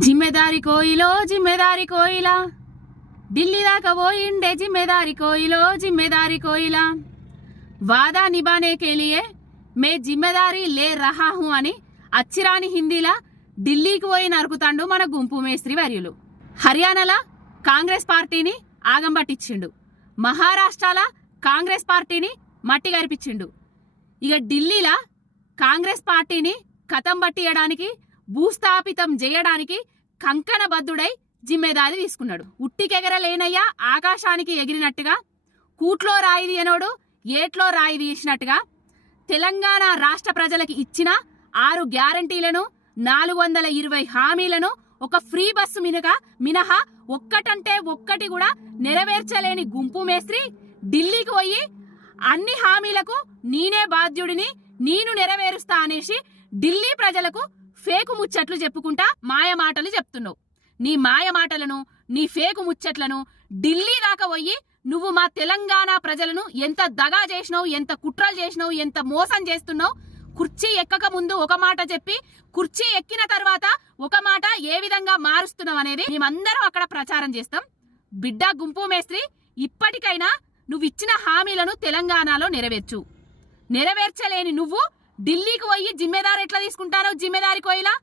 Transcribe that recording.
జిమ్మెదారి కోయిలో జిమ్మెదారి కోయిలా. ఢిల్లీ దాకా పోయిండే జిమ్మెదారి కోయిలో జిమ్మెదారి కోయిలా. వాదా నిబానే కెలియే మే జిమ్మెదారి లే రహా హూ అని అచ్చిరాని హిందీలా ఢిల్లీకి పోయి నరుకుతాండు మన గుంపు మేస్త్రి వర్యులు. హర్యానాలా కాంగ్రెస్ పార్టీని ఆగంబట్టించిండు మహారాష్ట్రాల కాంగ్రెస్ పార్టీని మట్టి గరిపించిండు. ఇక ఢిల్లీలా కాంగ్రెస్ పార్టీని కథం పట్టియడానికి భూస్థాపితం చేయడానికి కంకణబద్ధుడై జిమ్మెదారి తీసుకున్నాడు. ఉట్టికెగరలేనయ్యా ఆకాశానికి ఎగిరినట్టుగా కూట్లో రాయి తీయనోడు ఏట్లో రాయి తీసినట్టుగా తెలంగాణ రాష్ట్ర ప్రజలకు ఇచ్చిన ఆరు గ్యారంటీలను నాలుగు వందల ఇరవై హామీలను ఒక ఫ్రీ బస్సు మినగా మినహా ఒక్కటంటే ఒక్కటి కూడా నెరవేర్చలేని గుంపు మేస్త్రి ఢిల్లీకి పోయి అన్ని హామీలకు నేనే బాధ్యుడిని నేను నెరవేరుస్తా అనేసి ఢిల్లీ ప్రజలకు ఫేకు ముచ్చట్లు చెప్పుకుంటా మాయ మాటలు చెప్తున్నావు. నీ మాయ మాటలను నీ ఫేకు ముచ్చట్లను ఢిల్లీ దాకా పోయి నువ్వు మా తెలంగాణ ప్రజలను ఎంత దగా చేసినావు ఎంత కుట్రలు చేసినావు ఎంత మోసం చేస్తున్నావు కుర్చీ ఎక్కక ముందు ఒక మాట చెప్పి కుర్చీ ఎక్కిన తర్వాత ఒక మాట ఏ విధంగా మారుస్తున్నావు అనేది మేమందరం అక్కడ ప్రచారం చేస్తాం. బిడ్డ గుంపు మేస్త్రి ఇప్పటికైనా నువ్వు ఇచ్చిన హామీలను తెలంగాణలో నెరవేర్చు. నెరవేర్చలేని నువ్వు ఢిల్లీకి పోయి జిమ్మేదారు ఎట్లా తీసుకుంటారో? జిమ్మేదారికి కోయిలా